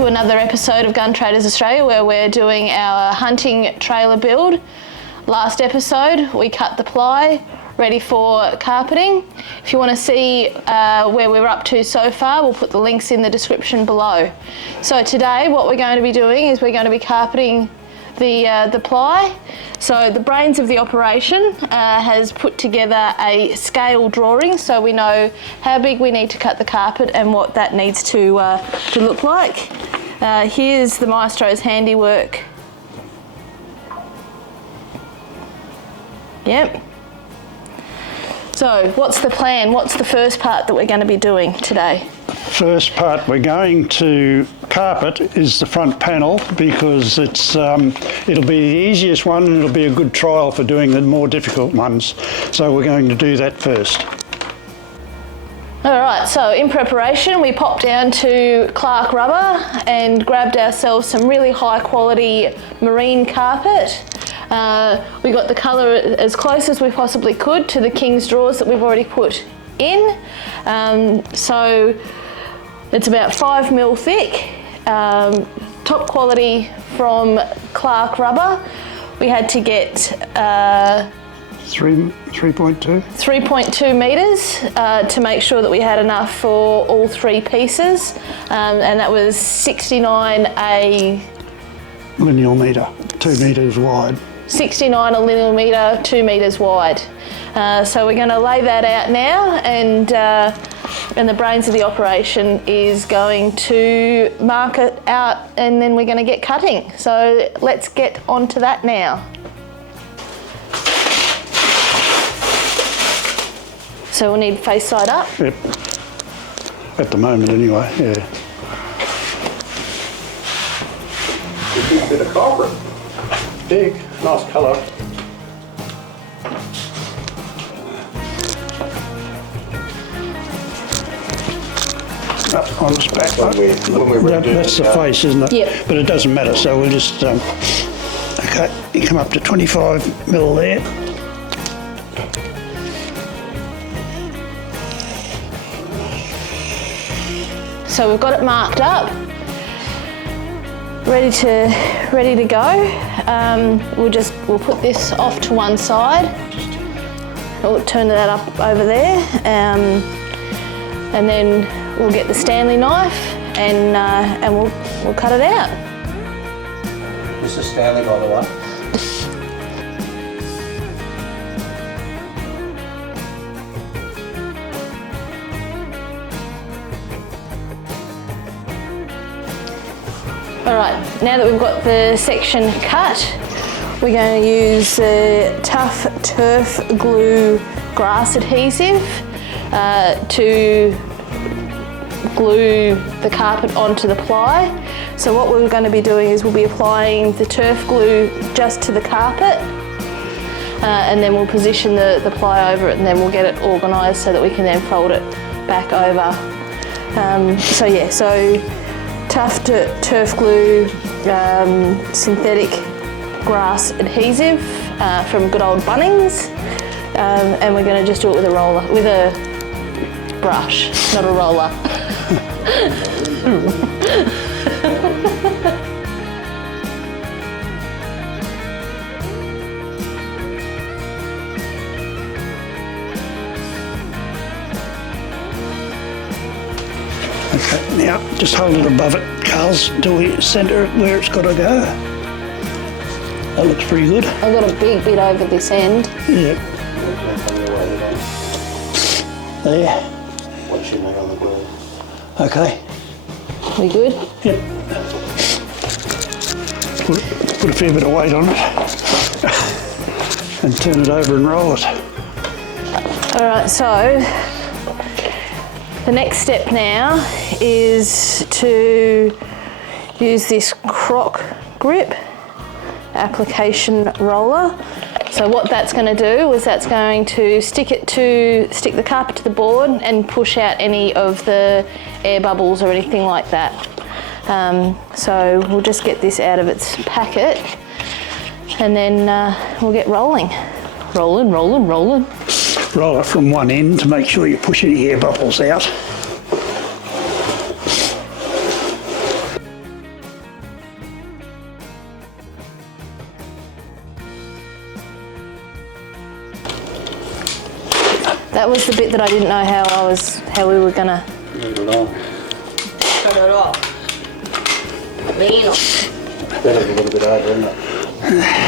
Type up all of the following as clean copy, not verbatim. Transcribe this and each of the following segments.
to another episode of Gun Traders Australia, where we're doing our hunting trailer build. Last episode we cut the ply ready for carpeting. If you want to see where we're up to so far, we'll put the links in the description below. So today what we're going to be doing is we're going to be carpeting the ply. So the brains of the operation has put together a scale drawing so we know how big we need to cut the carpet and what that needs to look like. Here's the maestro's handiwork. Yep. So what's the plan? What's the first part that we're going to be doing today? First part we're going to carpet is the front panel because it's it'll be the easiest one and it'll be a good trial for doing the more difficult ones. So we're going to do that first. Alright, so in preparation we popped down to Clark Rubber and grabbed ourselves some really high quality marine carpet. We got the colour as close as we possibly could to the King's drawers that we've already put in. So it's about 5mm thick, top quality from Clark Rubber. We had to get 3.2 metres to make sure that we had enough for all three pieces, and that was 69 lineal metre, 2 metres wide. 69 a lineal metre, 2 metres wide. So we're going to lay that out now, and the brains of the operation is going to mark it out, and then we're going to get cutting. So let's get on to that now. So we'll need face side up? Yep. At the moment anyway, yeah. A bit of copper. Big, nice colour. On this back one. That's the face, isn't it? Yep. But it doesn't matter, so we'll just, okay, you come up to 25mm there. So we've got it marked up, ready to go. We'll put this off to one side. We'll turn that up over there, and then we'll get the Stanley knife and we'll cut it out. This is Stanley, by the way. Alright, now that we've got the section cut, we're going to use tough turf glue grass adhesive to glue the carpet onto the ply. So what we're going to be doing is we'll be applying the turf glue just to the carpet, and then we'll position the ply over it, and then we'll get it organised so that we can then fold it back over. So tough turf glue, synthetic grass adhesive from good old Bunnings, and we're going to just do it with a brush, not a roller. Okay, now just hold it above it, Carls, until we centre it where it's got to go. That looks pretty good. I've got a big bit over this end. Yeah. There. What's your name on the glue? Okay. We good? Yep. Put a fair bit of weight on it and turn it over and roll it. Alright, so the next step now is to use this croc grip application roller. So what that's going to do is that's going to stick the carpet to the board and push out any of the air bubbles or anything like that. So we'll just get this out of its packet, and then we'll get rolling. Rolling. Roll it from one end to make sure you push any air bubbles out. That was the bit that I didn't know how we were gonna Move it on. Cut it off. Lean on. That is a little bit over, isn't it?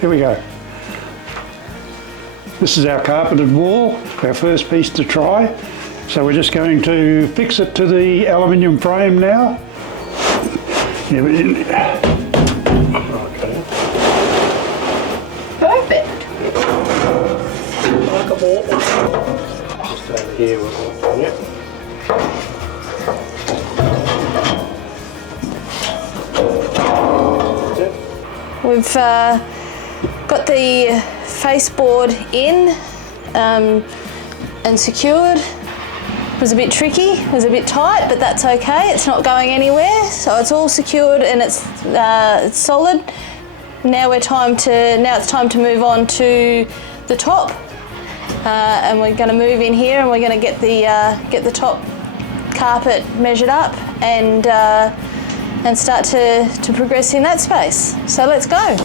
Here we go. This is our carpeted wall, our first piece to try. So we're just going to fix it to the aluminium frame now. Yeah, Okay. Perfect. Like a ball. Just over here, yeah. We've got the faceboard in and secured. It was a bit tricky, it was a bit tight, but that's okay. It's not going anywhere, so it's all secured and it's solid. Now it's time to move on to the top, and we're going to move in here and we're going to get the top carpet measured up and start to progress in that space. So let's go.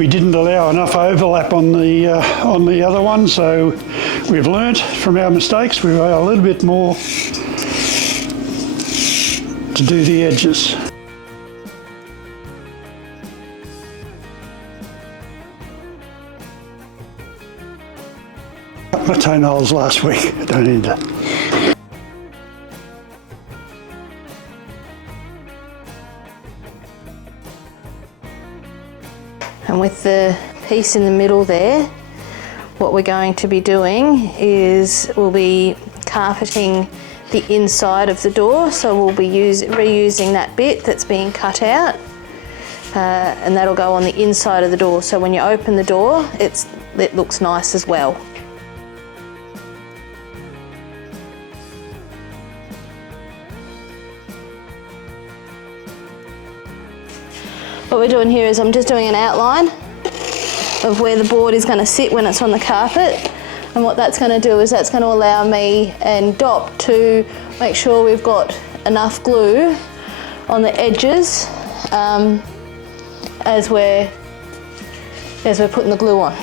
we didn't allow enough overlap on the other one, so we've learnt from our mistakes. We've got a little bit more to do the edges. Cut my toenails last week, I don't need to. And with the piece in the middle there, what we're going to be doing is we'll be carpeting the inside of the door. So we'll be reusing that bit that's being cut out, and that'll go on the inside of the door. So when you open the door, it looks nice as well. What we're doing here is I'm just doing an outline of where the board is going to sit when it's on the carpet, and what that's going to do is that's going to allow me and Dop to make sure we've got enough glue on the edges as we're putting the glue on.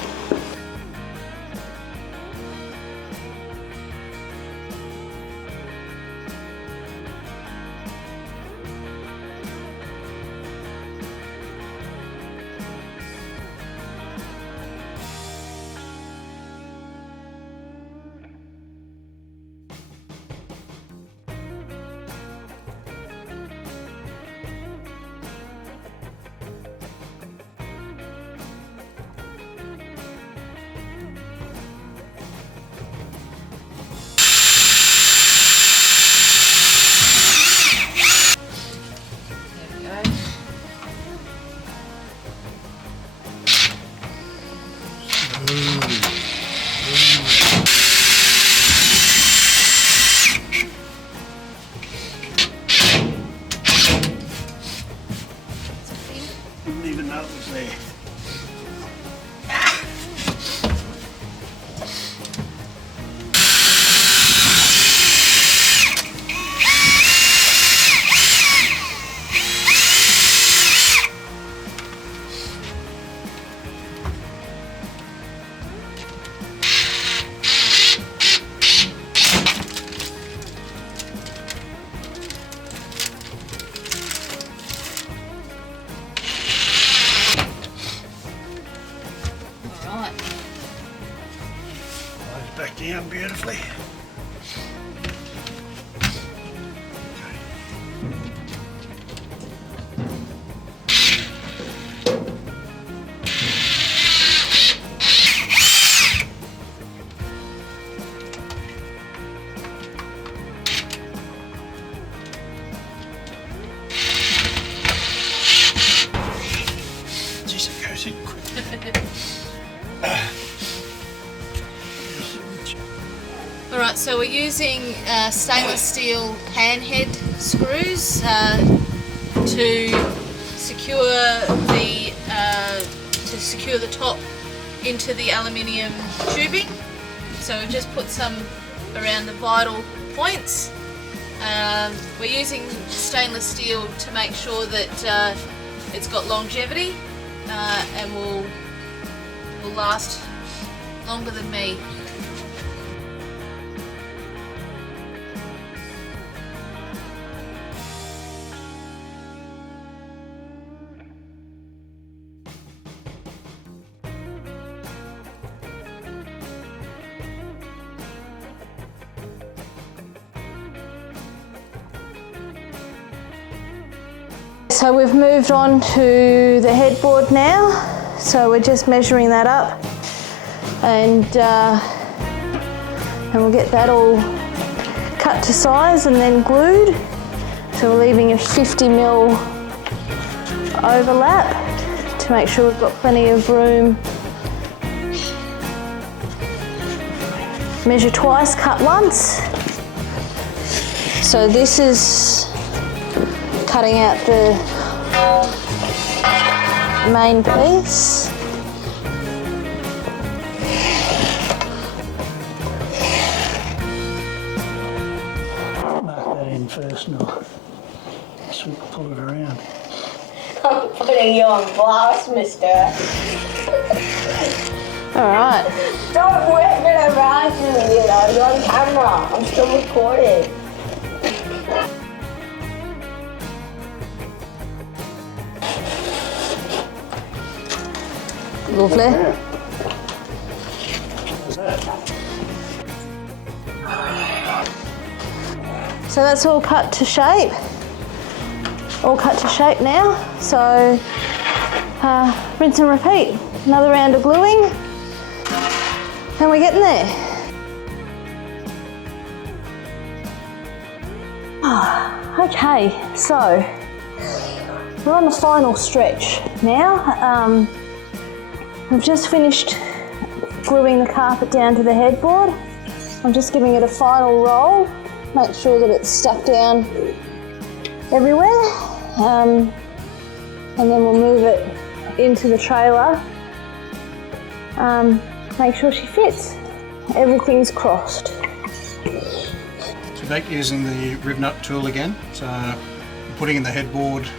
Alright, so we're using stainless steel pan head screws to secure the top into the aluminium tubing. So we've just put some around the vital points. We're using stainless steel to make sure that it's got longevity and will last longer than me. So we've moved on to the headboard now, so we're just measuring that up, and we'll get that all cut to size and then glued. So we're leaving a 50mm overlap to make sure we've got plenty of room. Measure twice, cut once. So this is cutting out the main piece. Mark that in first and I'll pull it around. I'm putting you on blast, mister. Alright. Don't whip it around to me, you know, you're on camera. I'm still recording. Lovely. So that's all cut to shape. All cut to shape now. So rinse and repeat. Another round of gluing, and we're getting there. Okay, so we're on the final stretch now. I've just finished gluing the carpet down to the headboard. I'm just giving it a final roll, make sure that it's stuck down everywhere, and then we'll move it into the trailer. Make sure she fits. Everything's crossed. So back using the rib nut tool again. So I'm putting in the headboard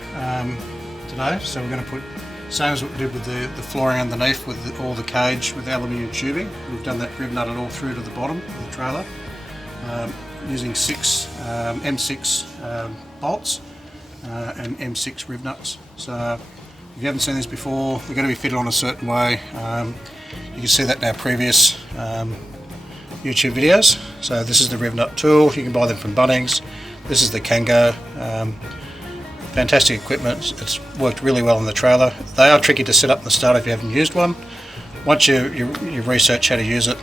today. So we're going to put same as what we did with the flooring underneath with all the cage with the aluminium tubing. We've done that rib nutted all through to the bottom of the trailer using 6 M6 bolts and M6 rib nuts. So if you haven't seen this before, they're going to be fitted on a certain way. You can see that in our previous YouTube videos. So this is the rib nut tool. You can buy them from Bunnings. This is the Kango. Fantastic equipment. It's worked really well in the trailer. They are tricky to set up in the start if you haven't used one. Once you research how to use it,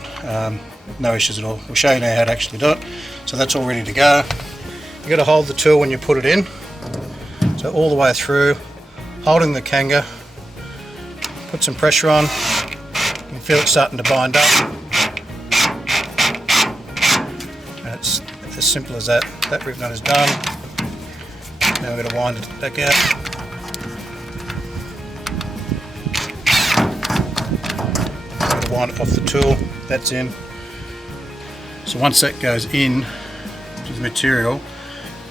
no issues at all. We'll show you now how to actually do it. So that's all ready to go. You've got to hold the tool when you put it in. So all the way through, holding the Kango, put some pressure on. You can feel it starting to bind up. And it's as simple as that. That rib nut is done. Now we're going to wind it back out. I'm going to wind it off the tool. That's in. So once that goes in to the material,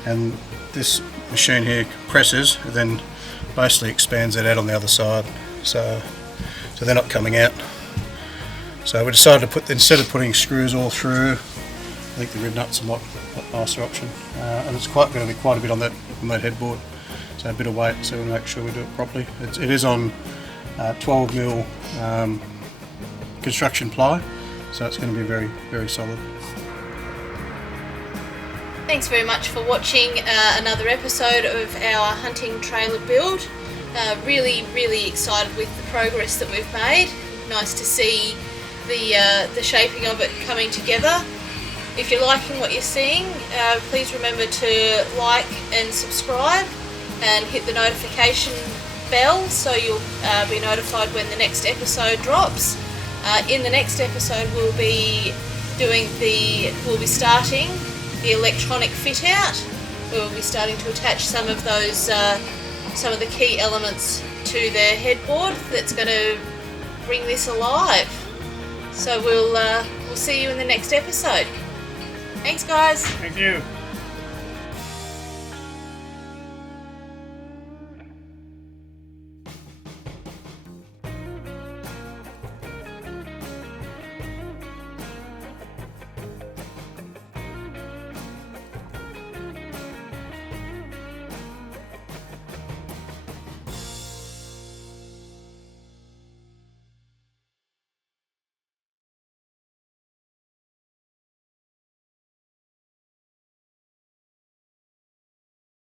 and this machine here compresses, and then basically expands that out on the other side. So they're not coming out. So we decided to put, instead of putting screws all through, I think the rib nut's a lot nicer option, and it's going to be quite a bit on that headboard, so a bit of weight, so we'll make sure we do it properly. It is on 12mm construction ply, so it's going to be very, very solid. Thanks very much for watching another episode of our hunting trailer build. Really excited with the progress that we've made. Nice to see the shaping of it coming together. If you're liking what you're seeing, please remember to like and subscribe and hit the notification bell so you'll be notified when the next episode drops. In the next episode we'll be we'll be starting the electronic fit out. We'll be starting to attach some of those, some of the key elements to the headboard that's going to bring this alive. So we'll see you in the next episode. Thanks guys. Thank you.